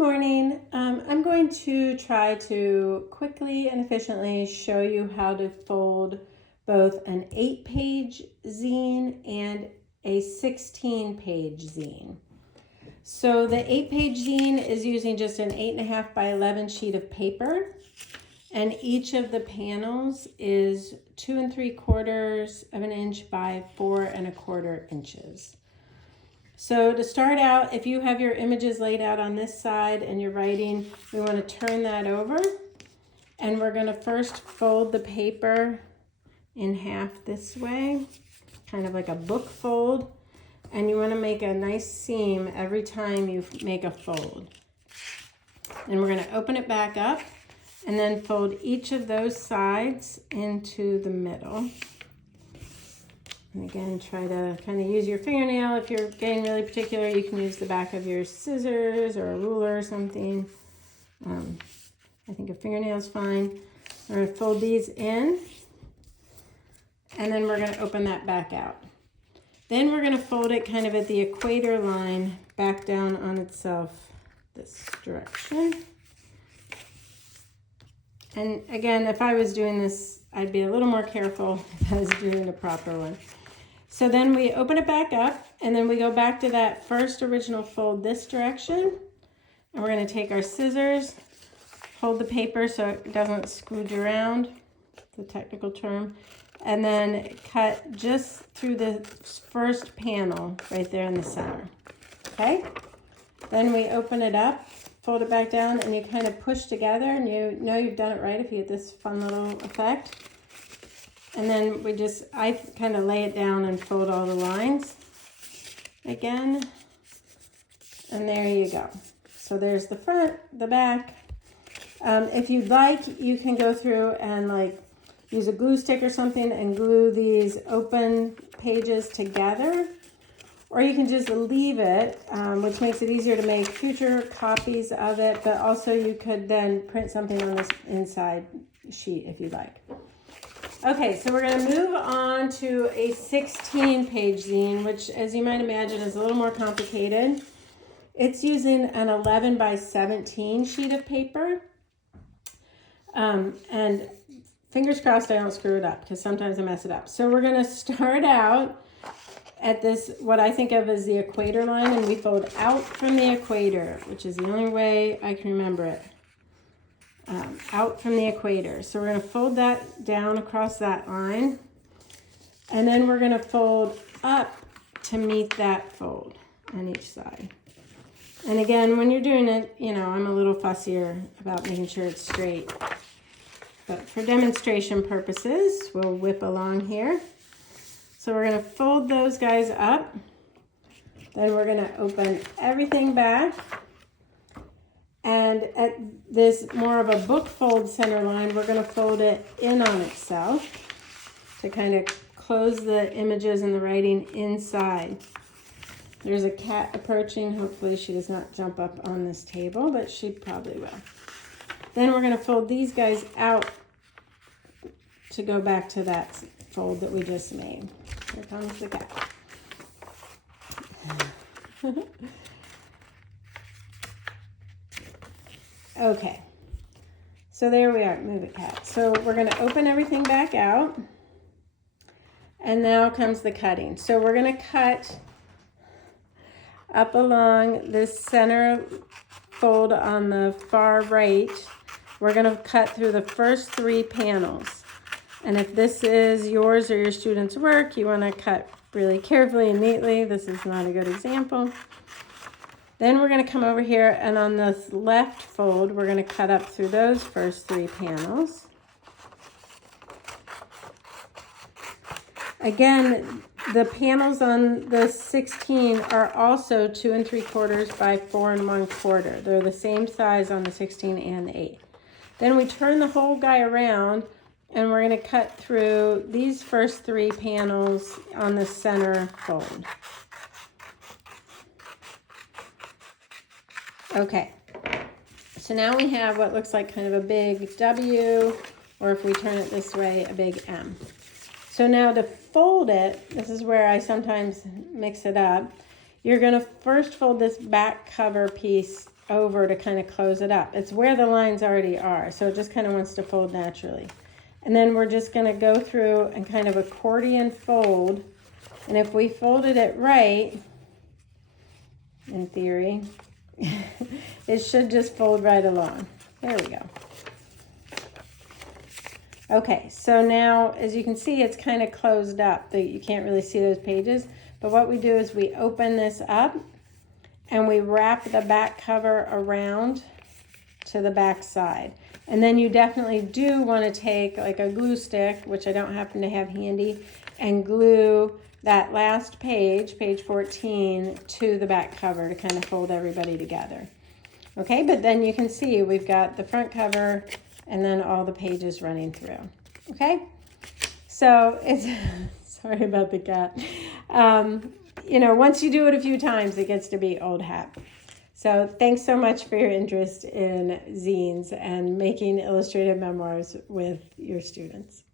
morning. I'm going to try to quickly and efficiently show you how to fold both an 8-page zine and a 16-page zine. So the 8-page zine is using just an 8.5 by 11 sheet of paper, and each of the panels is 2 3/4 of an inch by 4 1/4 inches. So to start out, if you have your images laid out on this side and you're writing, we want to turn that over, and we're going to first fold the paper in half this way, kind of like a book fold, and you want to make a nice seam every time you make a fold. And we're going to open it back up and then fold each of those sides into the middle. And again, try to kind of use your fingernail. If you're getting really particular, you can use the back of your scissors or a ruler or something. I think a fingernail is fine. We're going to fold these in, and then we're going to open that back out. Then we're going to fold it kind of at the equator line back down on itself this direction. And again, if I was doing this, I'd be a little more careful if I was doing the proper one. So then we open it back up, and then we go back to that first original fold this direction. And we're going to take our scissors, hold the paper so it doesn't squooge around, the technical term, and then cut just through the first panel right there in the center. Okay? Then we open it up, fold it back down, and you kind of push together, and you know you've done it right if you get this fun little effect. And then I kind of lay it down and fold all the lines again. And there you go. So there's the front, the back. If you'd like, you can go through and like use a glue stick or something and glue these open pages together. Or you can just leave it, which makes it easier to make future copies of it. But also you could then print something on this inside sheet if you'd like. Okay, so we're going to move on to a 16-page zine, which, as you might imagine, is a little more complicated. It's using an 11 by 17 sheet of paper. And fingers crossed I don't screw it up, because sometimes I mess it up. So we're going to start out at this, what I think of as the equator line, and we fold out from the equator, which is the only way I can remember it. Out from the equator. So we're going to fold that down across that line, and then we're going to fold up to meet that fold on each side. And again, when you're doing it, you know, I'm a little fussier about making sure it's straight. But for demonstration purposes, we'll whip along here. So we're going to fold those guys up. Then we're going to open everything back. And at this more of a book fold center line, we're going to fold it in on itself to kind of close the images and the writing inside. There's a cat approaching. Hopefully she does not jump up on this table, but she probably will. Then we're going to fold these guys out to go back to that fold that we just made. Here comes the cat. Okay, so there we are. Move it, cat. So we're going to open everything back out, and now comes the cutting. So we're going to cut up along this center fold on the far right. We're going to cut through the first 3 panels. And if this is yours or your student's work, you want to cut really carefully and neatly. This is not a good example. Then we're going to come over here, and on this left fold, we're going to cut up through those first 3 panels. Again, the panels on the 16 are also 2 3/4 by 4 1/4. They're the same size on the 16 and the 8. Then we turn the whole guy around, and we're going to cut through these first 3 panels on the center fold. Okay, so now we have what looks like kind of a big W, or if we turn it this way, a big M. So now to fold it, this is where I sometimes mix it up. You're going to first fold this back cover piece over to kind of close it up. It's where the lines already are, so it just kind of wants to fold naturally. And then we're just going to go through and kind of accordion fold. And if we folded it right, in theory, it should just fold right along. There we go. Okay, so now, as you can see, it's kind of closed up. You can't really see those pages. But what we do is we open this up and we wrap the back cover around to the back side. And then you definitely do want to take like a glue stick, which I don't happen to have handy, and glue that last page, page 14, to the back cover to kind of fold everybody together. Okay, but then you can see we've got the front cover and then all the pages running through. Okay, so it's, sorry about the cat. You know, once you do it a few times, it gets to be old hat. So thanks so much for your interest in zines and making illustrated memoirs with your students.